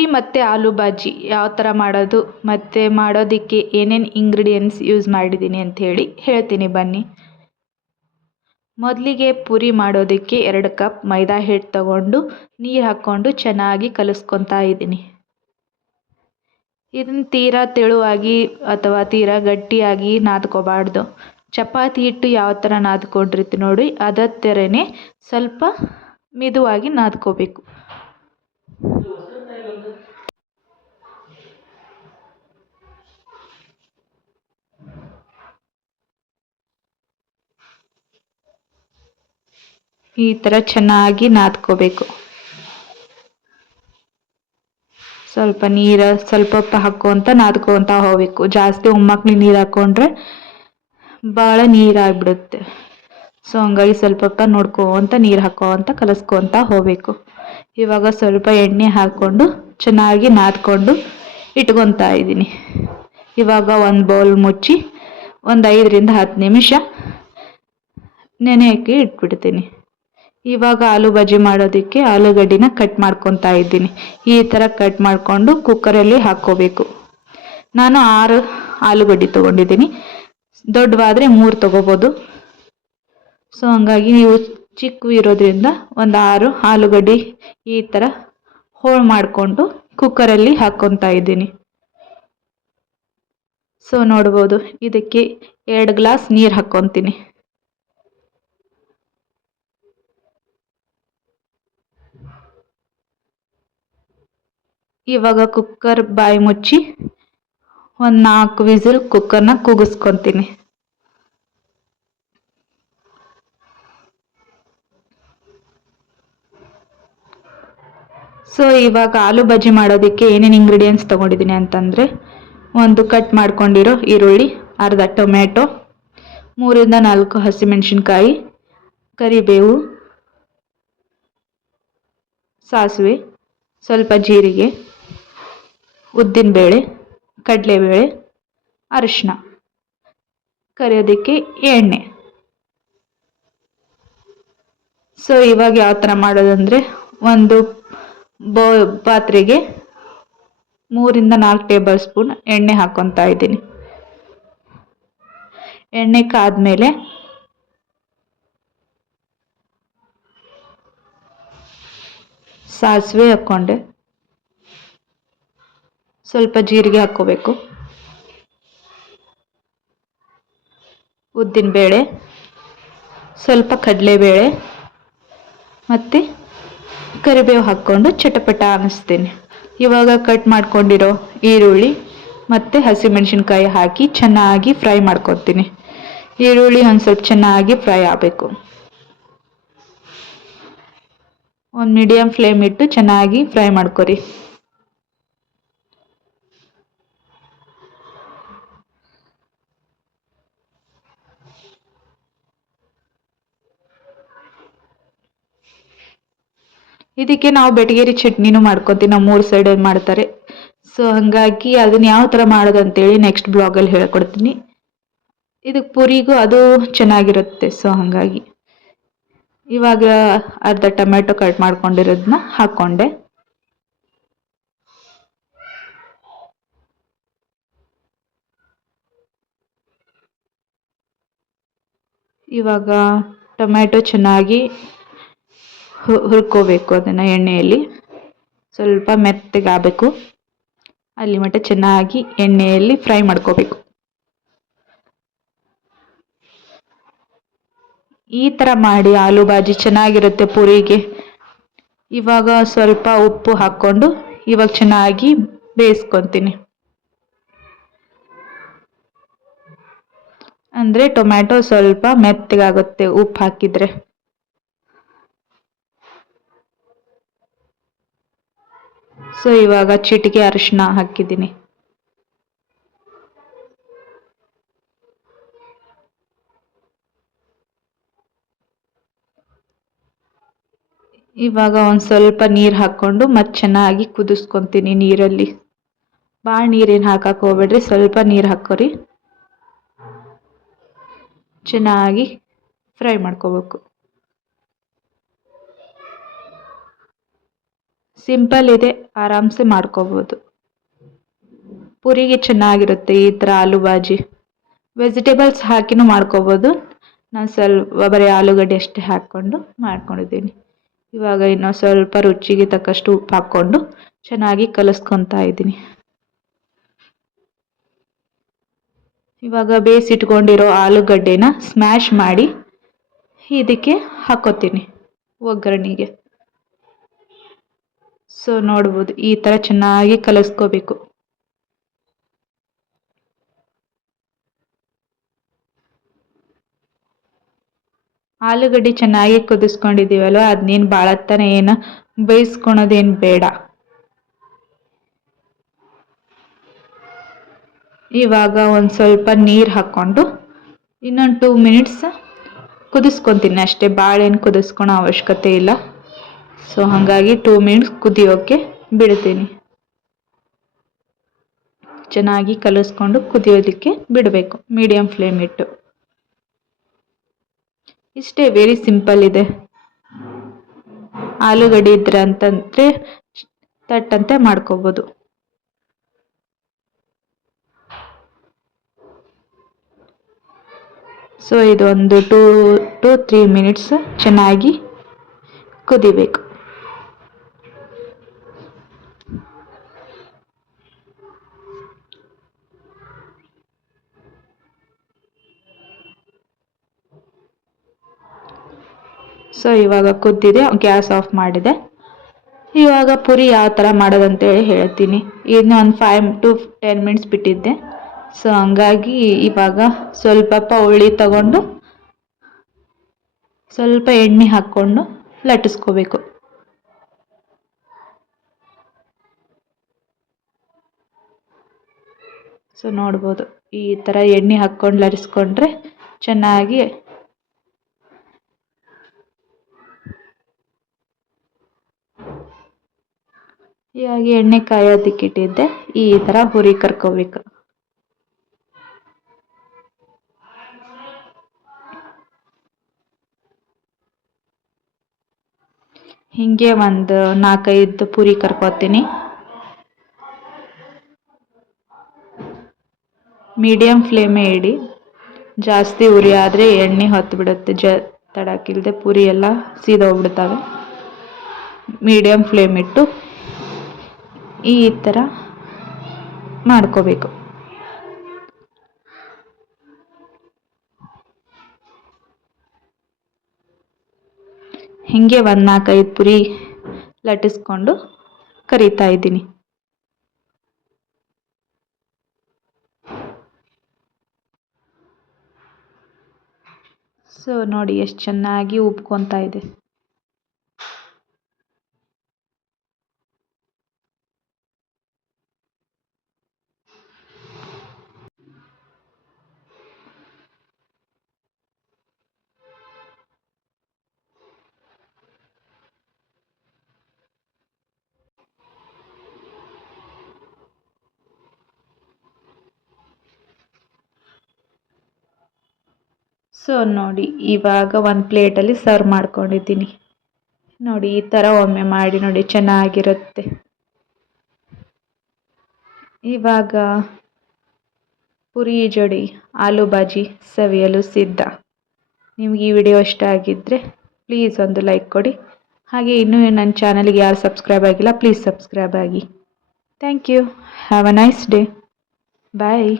ಪೂರಿ ಮತ್ತು ಆಲೂ ಬಾಜಿ. ಯಾವ ಥರ ಮಾಡೋದು? ಮತ್ತು ಮಾಡೋದಕ್ಕೆ ಏನೇನು ಇಂಗ್ರೀಡಿಯೆಂಟ್ಸ್ ಯೂಸ್ ಮಾಡಿದ್ದೀನಿ ಅಂಥೇಳಿ ಹೇಳ್ತೀನಿ ಬನ್ನಿ. ಮೊದಲಿಗೆ ಪೂರಿ ಮಾಡೋದಕ್ಕೆ ಎರಡು ಕಪ್ ಮೈದಾ ಹಿಟ್ಟು ತಗೊಂಡು ನೀರು ಹಾಕ್ಕೊಂಡು ಚೆನ್ನಾಗಿ ಕಲಿಸ್ಕೊತಾ ಇದ್ದೀನಿ. ಇದನ್ನು ತೀರಾ ತೆಳುವಾಗಿ ಅಥವಾ ತೀರಾ ಗಟ್ಟಿಯಾಗಿ ನಾದ್ಕೋಬಾರ್ದು. ಚಪಾತಿ ಹಿಟ್ಟು ಯಾವ ಥರ ನಾದ್ಕೊಂಡಿರ್ತೀನಿ ನೋಡಿ ಅದೇ ಥರನೇ ಸ್ವಲ್ಪ ಮಿದುವಾಗಿ ನಾದ್ಕೋಬೇಕು. ಈ ಥರ ಚೆನ್ನಾಗಿ ನಾದ್ಕೋಬೇಕು. ಸ್ವಲ್ಪ ನೀರು ಸ್ವಲ್ಪ ಹಾಕ್ಕೊಂತ ನಾದ್ಕೊತ ಹೋಗ್ಬೇಕು. ಜಾಸ್ತಿ ಉಮ್ಮಕ್ಲಿ ನೀರು ಹಾಕ್ಕೊಂಡ್ರೆ ಭಾಳ ನೀರಾಗ್ಬಿಡುತ್ತೆ ಸೊ ಹಂಗಾಗಿ ಸ್ವಲ್ಪ ನೋಡ್ಕೊತ ನೀರು ಹಾಕೋವಂತ ಕಲಸ್ಕೊತ ಹೋಗಬೇಕು. ಇವಾಗ ಸ್ವಲ್ಪ ಎಣ್ಣೆ ಹಾಕ್ಕೊಂಡು ಚೆನ್ನಾಗಿ ನಾದ್ಕೊಂಡು ಇಟ್ಕೊತಾ ಇದ್ದೀನಿ. ಇವಾಗ ಒಂದು ಬೌಲ್ ಮುಚ್ಚಿ ಒಂದು ಐದರಿಂದ ಹತ್ತು ನಿಮಿಷ ನೆನೆಯೋಕ್ಕೆ ಇಟ್ಬಿಡ್ತೀನಿ. ಇವಾಗ ಆಲೂ ಬಜ್ಜಿ ಮಾಡೋದಕ್ಕೆ ಆಲೂಗಡ್ಡಿನ ಕಟ್ ಮಾಡ್ಕೊತಾ ಇದ್ದೀನಿ. ಈ ಥರ ಕಟ್ ಮಾಡಿಕೊಂಡು ಕುಕ್ಕರಲ್ಲಿ ಹಾಕ್ಕೋಬೇಕು. ನಾನು ಆರು ಆಲೂಗಡ್ಡೆ ತೊಗೊಂಡಿದ್ದೀನಿ. ದೊಡ್ಡವಾದರೆ ಮೂರು ತೊಗೋಬೋದು. ಸೊ ಹಂಗಾಗಿ ನೀವು ಚಿಕ್ಕ ಇರೋದ್ರಿಂದ ಒಂದು ಆರು ಆಲೂಗಡ್ಡೆ ಈ ಥರ ಹೋಳು ಮಾಡಿಕೊಂಡು ಕುಕ್ಕರಲ್ಲಿ ಹಾಕ್ಕೊತಾ ಇದ್ದೀನಿ. ಸೊ ನೋಡ್ಬೋದು. ಇದಕ್ಕೆ ಎರಡು ಗ್ಲಾಸ್ ನೀರು ಹಾಕ್ಕೊತೀನಿ. ಇವಾಗ ಕುಕ್ಕರ್ ಬಾಯಿ ಮುಚ್ಚಿ ಒಂದು ನಾಲ್ಕು ವಿಸಿಲ್ ಕುಕ್ಕರ್ನ ಕೂಗಿಸ್ಕೊತೀನಿ. ಸೊ ಇವಾಗ ಆಲೂ ಬಜ್ಜಿ ಮಾಡೋದಕ್ಕೆ ಏನೇನು ಇಂಗ್ರೀಡಿಯೆಂಟ್ಸ್ ತೊಗೊಂಡಿದ್ದೀನಿ ಅಂತಂದರೆ ಒಂದು ಕಟ್ ಮಾಡ್ಕೊಂಡಿರೋ ಈರುಳ್ಳಿ, ಅರ್ಧ ಟೊಮ್ಯಾಟೊ, ಮೂರಿಂದ ನಾಲ್ಕು ಹಸಿಮೆಣಸಿನ್ಕಾಯಿ, ಕರಿಬೇವು, ಸಾಸಿವೆ, ಸ್ವಲ್ಪ ಜೀರಿಗೆ. ಉದ್ದಿನಬೇಳೆ ಕಡಲೆಬೇಳೆ ಅರಿಶಿನ ಕರಿಯೋದಕ್ಕೆ ಎಣ್ಣೆ. ಸೊ ಇವಾಗ ಯಾವ ಥರ ಮಾಡೋದಂದರೆ ಒಂದು ಬೋ, ಪಾತ್ರೆಗೆ ಮೂರಿಂದ ನಾಲ್ಕು ಟೇಬಲ್ ಸ್ಪೂನ್ ಎಣ್ಣೆ ಹಾಕೊತ ಇದ್ದೀನಿ. ಎಣ್ಣೆ ಕಾದ್ಮೇಲೆ ಸಾಸಿವೆ ಹಾಕ್ಕೊಂಡೆ. ಸ್ವಲ್ಪ ಜೀರಿಗೆ ಹಾಕ್ಕೋಬೇಕು. ಉದ್ದಿನಬೇಳೆ ಸ್ವಲ್ಪ ಕಡಲೆಬೇಳೆ ಮತ್ತು ಕರಿಬೇವು ಹಾಕ್ಕೊಂಡು ಚಟಪಟ ಅನ್ನಿಸ್ತೀನಿ ಇವಾಗ ಕಟ್ ಮಾಡ್ಕೊಂಡಿರೋ ಈರುಳ್ಳಿ ಮತ್ತು ಹಸಿಮೆಣಸಿನ್ಕಾಯಿ ಹಾಕಿ ಚೆನ್ನಾಗಿ ಫ್ರೈ ಮಾಡ್ಕೊತೀನಿ. ಈರುಳ್ಳಿ ಒಂದು ಸ್ವಲ್ಪ ಚೆನ್ನಾಗಿ ಫ್ರೈ ಆಗಬೇಕು. ಒಂದು ಮೀಡಿಯಮ್ ಫ್ಲೇಮ್ ಇಟ್ಟು ಚೆನ್ನಾಗಿ ಫ್ರೈ ಮಾಡ್ಕೊರಿ. ಇದಕ್ಕೆ ನಾವು ಬೆಟಗೇರಿ ಚಟ್ನಿನೂ ಮಾಡ್ಕೊತೀವಿ ನಮ್ಮ ಮೂರು ಸೈಡಲ್ಲಿ ಮಾಡ್ತಾರೆ. ಸೊ ಹಾಗಾಗಿ ಅದನ್ನ ಯಾವ ಥರ ಮಾಡೋದು ಅಂತೇಳಿ ನೆಕ್ಸ್ಟ್ ಬ್ಲಾಗಲ್ಲಿ ಹೇಳ್ಕೊಡ್ತೀನಿ. ಇದಕ್ಕೆ ಪುರಿಗೂ ಅದು ಚೆನ್ನಾಗಿರುತ್ತೆ ಸೊ ಹಾಗಾಗಿ. ಇವಾಗ ಅರ್ಧ ಟೊಮೆಟೊ ಕಟ್ ಮಾಡ್ಕೊಂಡಿರೋದನ್ನ ಹಾಕ್ಕೊಂಡೆ ಇವಾಗ ಟೊಮ್ಯಾಟೊ ಚೆನ್ನಾಗಿ ಹುರ್ಕೋಬೇಕು ಅದನ್ನು ಎಣ್ಣೆಯಲ್ಲಿ. ಸ್ವಲ್ಪ ಮೆತ್ತಗಾಗಬೇಕು. ಅಲ್ಲಿ ಮಟ್ಟ ಚೆನ್ನಾಗಿ ಎಣ್ಣೆಯಲ್ಲಿ ಫ್ರೈ ಮಾಡ್ಕೋಬೇಕು. ಈ ಥರ ಮಾಡಿ ಆಲೂ ಬಾಜಿ ಚೆನ್ನಾಗಿರುತ್ತೆ ಪೂರಿಗೆ. ಇವಾಗ ಸ್ವಲ್ಪ ಉಪ್ಪು ಹಾಕ್ಕೊಂಡು ಇವಾಗ ಚೆನ್ನಾಗಿ ಬೇಯಿಸ್ಕೊತೀನಿ. ಅಂದರೆ ಟೊಮ್ಯಾಟೊ ಸ್ವಲ್ಪ ಮೆತ್ತಗಾಗುತ್ತೆ ಉಪ್ಪು ಹಾಕಿದರೆ. ಸೊ, ಇವಾಗ ಚಿಟಿಕೆ ಅರಿಶಿನ ಹಾಕಿದ್ದೀನಿ. ಇವಾಗ ಒಂದು ಸ್ವಲ್ಪ ನೀರು ಹಾಕ್ಕೊಂಡು ಮತ್ತೆ ಚೆನ್ನಾಗಿ ಕುದಿಸ್ಕೊತೀನಿ ನೀರಲ್ಲಿ. ಭಾಳ ನೀರೇನು ಹಾಕಕ್ಕೆ ಹೋಗ್ಬೇಡ್ರಿ, ಸ್ವಲ್ಪ ನೀರು ಹಾಕೋರಿ ಚೆನ್ನಾಗಿ ಫ್ರೈ ಮಾಡ್ಕೋಬೇಕು. ಸಿಂಪಲ್ ಇದೆ, ಆರಾಮ್ಸೆ ಮಾಡ್ಕೋಬೋದು. ಪುರಿಗೆ ಚೆನ್ನಾಗಿರುತ್ತೆ ಈ ಥರ ಆಲೂ ಬಾಜಿ. ವೆಜಿಟೇಬಲ್ಸ್ ಹಾಕಿನೂ ಮಾಡ್ಕೋಬೋದು. ನಾನು ಸ್ವಲ್ಪ ಬರೀ ಆಲೂಗಡ್ಡೆ ಅಷ್ಟೇ ಹಾಕ್ಕೊಂಡು ಮಾಡ್ಕೊಂಡಿದ್ದೀನಿ. ಇವಾಗ ಇನ್ನೂ ಸ್ವಲ್ಪ ರುಚಿಗೆ ತಕ್ಕಷ್ಟು ಉಪ್ಪು ಹಾಕ್ಕೊಂಡು ಚೆನ್ನಾಗಿ ಕಲಿಸ್ಕೊತಾ ಇದ್ದೀನಿ. ಇವಾಗ ಬೇಯಿಸಿಟ್ಕೊಂಡಿರೋ ಆಲೂಗಡ್ಡೆನ ಸ್ಮ್ಯಾಶ್ ಮಾಡಿ ಇದಕ್ಕೆ ಹಾಕೋತೀನಿ ಒಗ್ಗರಣೆಗೆ. ಸೊ ನೋಡ್ಬೋದು. ಈ ಥರ ಚೆನ್ನಾಗಿ ಕಲಿಸ್ಕೋಬೇಕು. ಆಲೂಗಡ್ಡೆ ಚೆನ್ನಾಗಿ ಕುದಿಸ್ಕೊಂಡಿದ್ದೀವಲ್ವ? ಅದನ್ನೇನು ಭಾಳತ್ತನ ಏನು? ಬೇಯಿಸ್ಕೊಳೋದೇನು ಬೇಡ. ಇವಾಗ ಒಂದು ಸ್ವಲ್ಪ ನೀರು ಹಾಕ್ಕೊಂಡು ಇನ್ನೊಂದು ಟೂ ಮಿನಿಟ್ಸ್ ಕುದಿಸ್ಕೊತೀನಿ ಅಷ್ಟೇ. ಭಾಳ ಏನು ಕುದಿಸ್ಕೊಳೋ ಅವಶ್ಯಕತೆ ಇಲ್ಲ. ಸೊ ಹಾಗಾಗಿ ಟೂ ಮಿನಿಟ್ಸ್ ಕುದಿಯೋಕ್ಕೆ ಬಿಡ್ತೀನಿ. ಚೆನ್ನಾಗಿ ಕಲಿಸ್ಕೊಂಡು ಕುದಿಯೋದಕ್ಕೆ ಬಿಡಬೇಕು ಮೀಡಿಯಂ ಫ್ಲೇಮ್ ಇಟ್ಟು. ಇಷ್ಟೇ ವೆರಿ ಸಿಂಪಲ್ ಇದೆ. ಆಲೂಗಡ್ಡೆ ಇದ್ರೆ ಅಂತಂದರೆ ತಟ್ಟಂತೆ ಮಾಡ್ಕೋಬೋದು. ಸೊ ಇದೊಂದು ಟೂ ಟು ತ್ರೀ ಮಿನಿಟ್ಸ್ ಚೆನ್ನಾಗಿ ಕುದಿಬೇಕು. ಸೊ ಇವಾಗ ಕುದ್ದಿದೆ ಗ್ಯಾಸ್ ಆಫ್ ಮಾಡಿದೆ. ಇವಾಗ ಪುರಿ ಯಾವ ಥರ ಮಾಡೋದಂತೇಳಿ ಹೇಳ್ತೀನಿ. ಇದನ್ನ ಒಂದು ಫೈವ್ ಟು ಟೆನ್ ಮಿನಿಟ್ಸ್ ಬಿಟ್ಟಿದ್ದೆ. ಸೊ ಹಂಗಾಗಿ ಇವಾಗ ಸ್ವಲ್ಪ ಪೌಳಿ ತಗೊಂಡು, ಸ್ವಲ್ಪ ಎಣ್ಣೆ ಹಾಕ್ಕೊಂಡು ಲಟ್ಟಿಸ್ಕೋಬೇಕು. ಸೊ ನೋಡ್ಬೋದು. ಈ ಥರ ಎಣ್ಣೆ ಹಾಕ್ಕೊಂಡು ಲರಿಸ್ಕೊಂಡ್ರೆ ಚೆನ್ನಾಗಿ ಇವಾಗ ಎಣ್ಣೆ ಕಾಯೋದಕ್ಕಿಟ್ಟಿದ್ದೆ ಈ ಥರ ಹುರಿ ಕರ್ಕೋಬೇಕು. ಹಿಂಗೆ ಒಂದು ನಾಲ್ಕೈದು ಪುರಿ ಕರ್ಕೋತೀನಿ. ಮೀಡಿಯಮ್ ಫ್ಲೇಮೇ ಇಡಿ. ಜಾಸ್ತಿ ಉರಿ ಆದರೆ ಎಣ್ಣೆ ಹೊತ್ತು ಬಿಡುತ್ತೆ ಜ ತಡಕ್ಕಿಲ್ಲದೆ ಪುರಿ ಎಲ್ಲ ಸೀದೋಗ್ಬಿಡ್ತವೆ. ಮೀಡಿಯಮ್ ಫ್ಲೇಮ್ ಇಟ್ಟು ಈ ಥರ ಮಾಡ್ಕೋಬೇಕು. ಹೀಗೆ ಒಂದು ನಾಲ್ಕೈದು ಪುರಿ ಲಟ್ಟಿಸ್ಕೊಂಡು ಕರಿತಾ ಇದ್ದೀನಿ. ಸೊ ನೋಡಿ ಎಷ್ಟು ಚೆನ್ನಾಗಿ ಉಬ್ಕೊತಾ ಇದೆ. ಸೊ ನೋಡಿ, ಇವಾಗ ಒಂದು ಪ್ಲೇಟಲ್ಲಿ ಸರ್ವ್ ಮಾಡ್ಕೊಂಡಿದ್ದೀನಿ. ನೋಡಿ, ಈ ಥರ ಒಮ್ಮೆ ಮಾಡಿ ನೋಡಿ, ಚೆನ್ನಾಗಿರುತ್ತೆ. ಇವಾಗ ಪುರಿ ಜೋಡಿ ಆಲೂ ಬಾಜಿ ಸವಿಯಲು ಸಿದ್ಧ. ನಿಮಗೆ ಈ ವಿಡಿಯೋ ಇಷ್ಟ ಆಗಿದ್ದರೆ ಪ್ಲೀಸ್ ಒಂದು ಲೈಕ್ ಕೊಡಿ. ಹಾಗೆ ಇನ್ನೂ ನನ್ನ ಚಾನಲ್ಗೆ ಯಾರು ಸಬ್ಸ್ಕ್ರೈಬ್ ಆಗಿಲ್ಲ, ಪ್ಲೀಸ್ ಸಬ್ಸ್ಕ್ರೈಬ್ ಆಗಿ. Thank you. Have a nice day. Bye.